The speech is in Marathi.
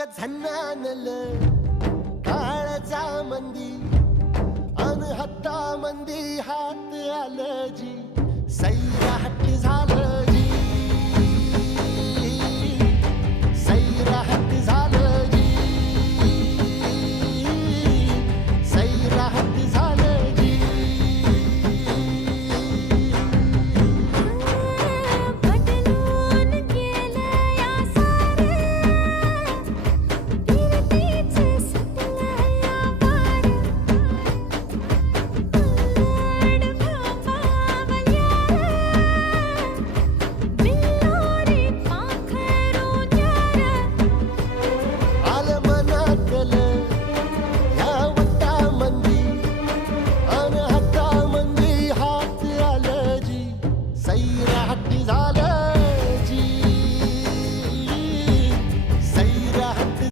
ग झन्नानल काळजा मंदी अन हत्ता मंदी हात आलं जी सैरा हट्टी झालं